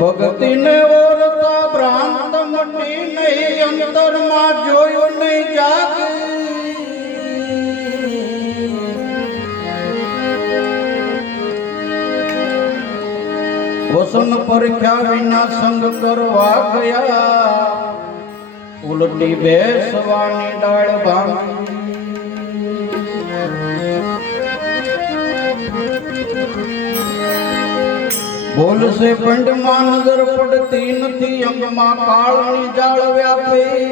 ભક્તિ ને ઓરતા ભ્રાંત મટી નહીં, અંતરમાં જોયું નહીં જાગી. વસન પરીક્ષા વિના સંગ કરવા ગયા, ઉલટી બેસવાની ડાળ ભાંગી. બોલશે પંડમાં નજર પડતી નથી, અંગમાં કાળની જાળ વ્યાપી.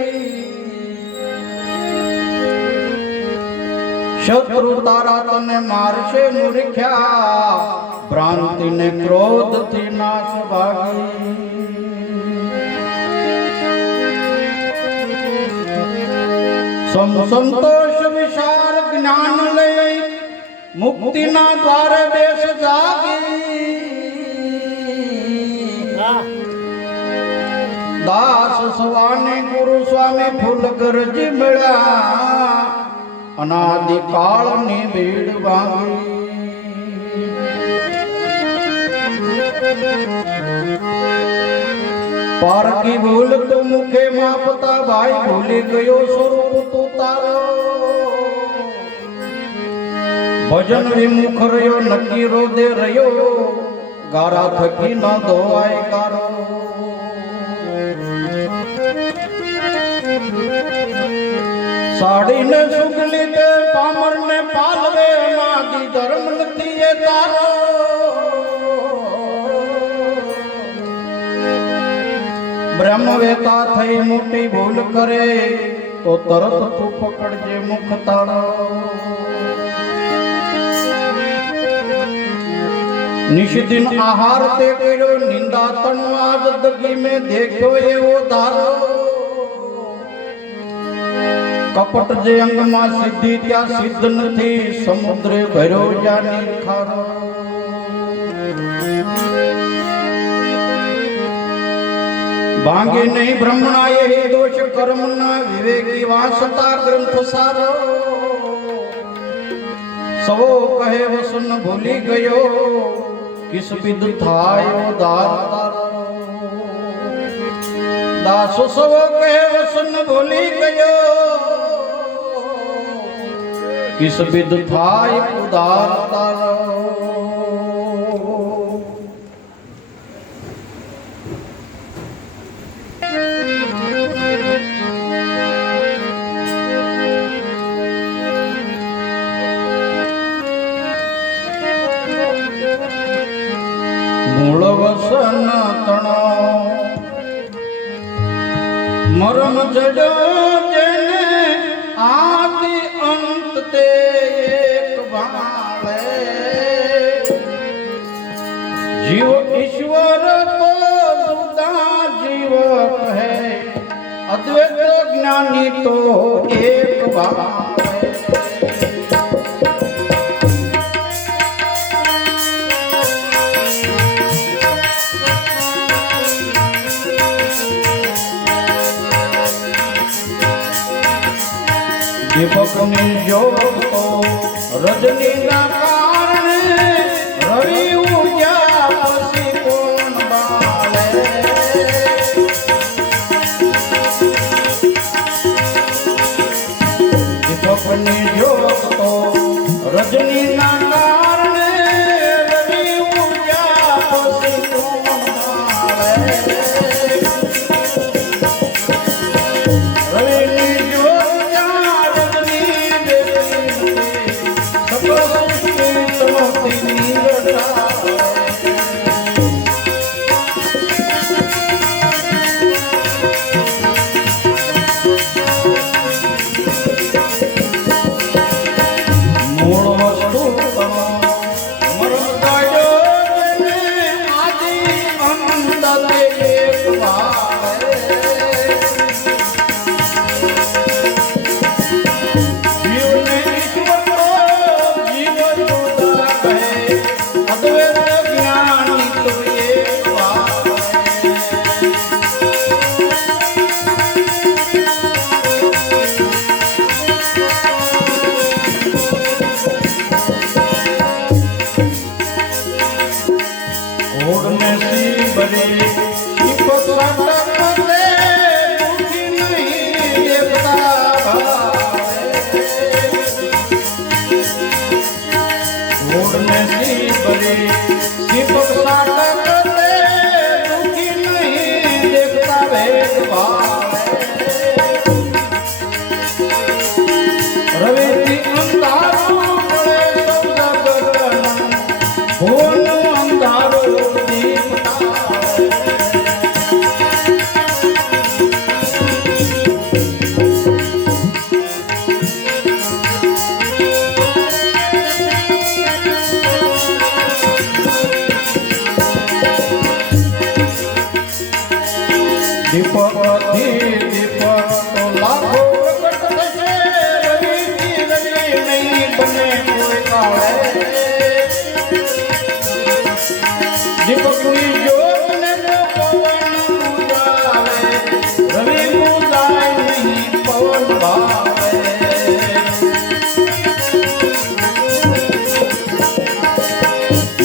શત્રુ તારા તને મારશે મૂર્ખ્યા, ભ્રાંતિને ક્રોધથી નાશ ભાગી. સંતોષ વિશાળ જ્ઞાન લઈ મુક્તિના દ્વારે બેસ જાગી. દાસ સવાને ગુરુ સ્વામી ફૂલ ગરજી મળ્યા, અનાદિ કાળની ભીડ ભાંગી. પારકી ભૂલ તો મુખે માપતા ભાઈ, ભૂલી ગયો સ્વરૂપ તું તારો. ભજન વિમુખ રહ્યો નક્કી રોદે રહ્યો, ગારા થકી ન ધોવાય ગારો. સાડીને સુગલી દે પામરને પાલવે, અનાદિ ધર્મ નથી એ તારો. બ્રહ્મ વેતા થઈ મોટી ભૂલ કરે, તો તરત તું પકડજે મુખ તારો. નિષિદિન આહાર તે કર્યો, નિંદા તણવા જિંદગી મેં દેખ્યો એવો ધારો. કપટ જે અંગમાં સિદ્ધિ ત્યાં સિદ્ધ નથી, સમુદ્રે ભર્યો જાની ખારો. ભાંગે નહીં બ્રહ્મણા એ દોષ કર્મના, વિવેકી વાંસતા ગ્રંથ સારો. સવો કહે વસન ભૂલી ગયો, કિસ વિદ થાય દાર. દાસ સવો કહે વસન ભૂલી ગયો, કિસ વિદ થાય ઉદાર તારો. મૂળ વસન તણો મરમ જડો, જેને આદિ અંત તે એક ભાવે. જીવ ઈશ્વર તો જુદા જીવ કહે, અદ્વૈત જ્ઞાની તો એક ભાવે. દીપકની જ્યોત તો રજનીના કારણે, રવિ ઉગ્યા પછી કોણ બાળે. દીપકની જ્યોત તો રજનીના કારણે, રવિ ઉગ્યા પછી કોણ બાળે. રવિની જ્યોત નસીબરે દીપક સાટકતે દુખી નહીં એકતા ભાવે ઘોડ નસીબરે દીપક સાટકતે દુખી નહીં એકતા ભેદ ભાવે રવિથી અંધારું પડે સૌ જગતનું ભુવનનું અંધારું દીપકથી દીપક તો લાખો પ્રગટ થશે રવિથી રવિ નહીં બને કોઈ કાળે દીપકની જ્યોતને તો પવન પૂજાવે રવિ પૂજાય નહીં પવન ભાવે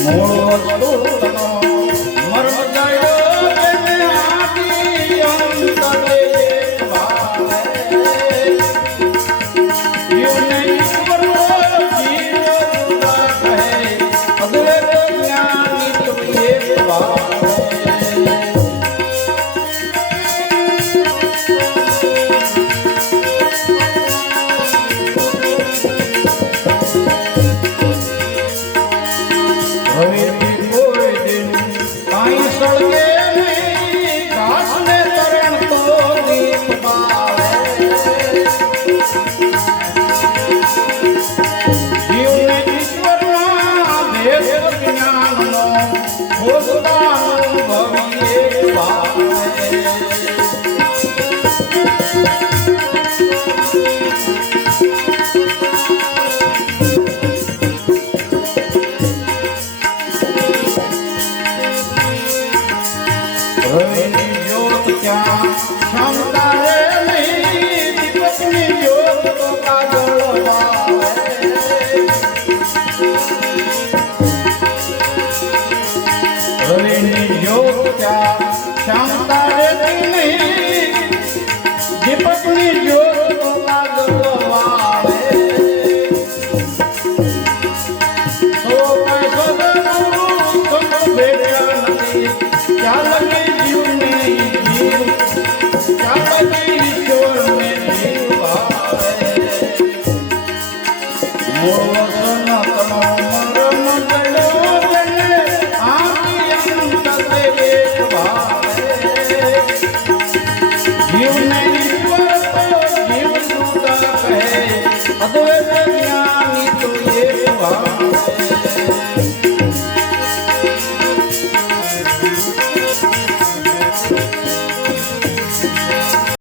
મૂળ વસ્તુ તનો મર્મ જાયો જેને આદિ અંત એક ભાવે જીવને ઈશ્વરનો જીવ જુદા કહે અદ્વૈત જ્ઞાની તો એક ભાવે રવિથી કોઈ દિન કાંઈ સળગે નહીં ઘાસને તરણ તો દીપ બાળે જીવને ઈશ્વરના ભેદ જ્ઞાનનો પોતાનું ભવિએ ભાવે રવિની જ્યોત ક્યાં ક્ષમતા રે નહીં દીપકની જ્યોત તો કાજળ વાવે રવિની જ્યોત ક્યાં ક્ષમતા રહેતી નહીં દીપકની જ્યોત તો કાજળ વાવે સો પૈસો દનું ભેટ્યા નથી क्या लगे जीव में जीव क्या लगे ईश्वर में जीव भावे मूल सनातनो मरम जड़ो जने आदि अंत एक भावे जीव ने ईश्वर तो जीव जूता कहे अद्वैत ज्ञानी तो एक भावे